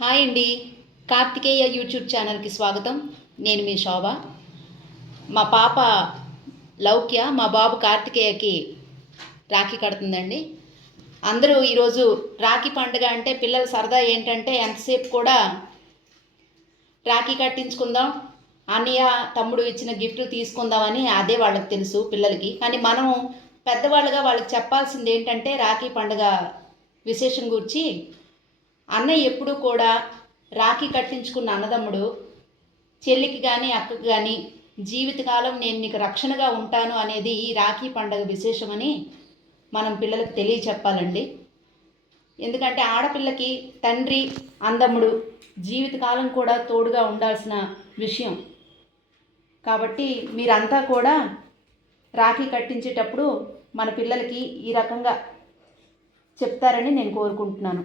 Hi అండి. Karthikeya YouTube ఛానల్కి స్వాగతం. నేను మీ శోభ. మా పాప లౌక్య మా బాబు కార్తికేయకి రాఖీ కడుతుందండి. అందరూ ఈరోజు రాఖీ పండుగ అంటే పిల్లల సరదా ఏంటంటే ఎంతసేపు కూడా రాఖీ కట్టించుకుందాం, అన్నయ్య తమ్ముడు ఇచ్చిన గిఫ్ట్లు తీసుకుందామని అదే వాళ్ళకి తెలుసు పిల్లలకి. కానీ మనం పెద్దవాళ్ళుగా వాళ్ళకి చెప్పాల్సింది ఏంటంటే రాఖీ పండుగ విశేషం గురించి. అన్నయ్య ఎప్పుడూ కూడా రాఖీ కట్టించుకున్న అన్నదమ్ముడు చెల్లికి కానీ అక్కకి కానీ జీవితకాలం నేను నీకు రక్షణగా ఉంటాను అనేది ఈ రాఖీ పండుగ విశేషమని మనం పిల్లలకు తెలియచెప్పాలండి. ఎందుకంటే ఆడపిల్లకి తండ్రి అందమ్ముడు జీవితకాలం కూడా తోడుగా ఉండాల్సిన విషయం. కాబట్టి మీరంతా కూడా రాఖీ కట్టించేటప్పుడు మన పిల్లలకి ఈ రకంగా చెప్తారని నేను కోరుకుంటున్నాను.